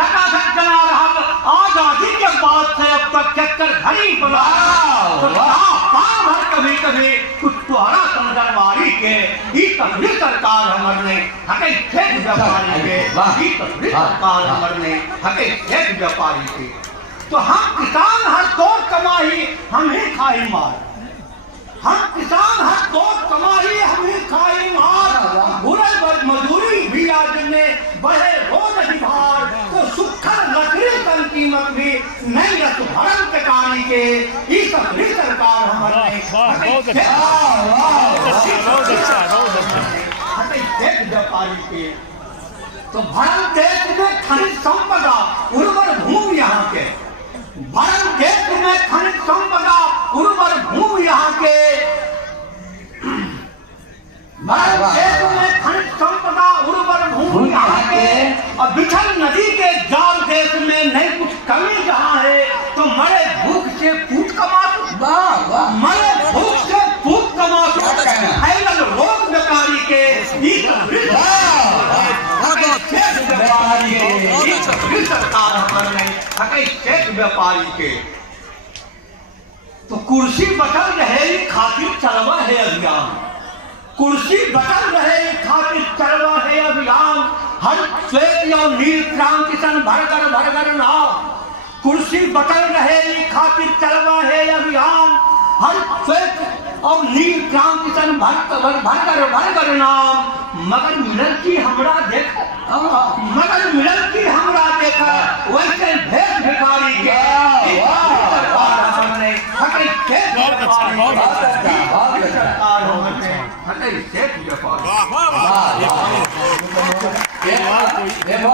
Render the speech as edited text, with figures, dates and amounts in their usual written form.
धकाधक चला रहा आजादी के बाद से अब तक चक्कर घड़ी बना तो पार भर कभी कभी कुछ तुहरा संगरवारी के ई तकली सरकार हमने हके खेत व्यापारी के ई तकली सरकार हमने हके खेत व्यापारी के तो हम किसान हर तोड़ कमाई हम ही खाई मार हम किसान हर तोड़ कमाई हम ही खाई मार बुरे वर्ग मजदूरी भी आज ने बहे रोज अधिभार तो सुखर लकड़ी तन कीमत भी नहीं रस भरम टिकाने के इस तकली सरकार हमारे व्यापारी के तो भारत देश में खनिज संपदा उर्वर भूमि यहाँ के भारत देश में खनिज संपदा उर्वर भूमि यहाँ के भारत देश में खनिज संपदा उर्वर भूमि यहाँ के और बिछल नदी के जाल देश में नहीं कुछ कमी जहाँ है तो मरे भूख से फूट कमा मरे भूख से फूट कमा फैलल रोग व्यापारी के व्यापारी के तो कुर्सी बटल रहे खातिर चलवा है अभियान कुर्सी बटल रहे खातिर चलवा है अभियान हर श्वेत और नील क्रांति सन भरकर नाम कुर्सी बटल रहे खातिर चलवा है अभियान हर श्वेत और नील क्रांति सन भरकर नाम मगर मिलन की हमरा देख मगर मिलन की हमरा देखा वैसे भेद भिखारी के देखो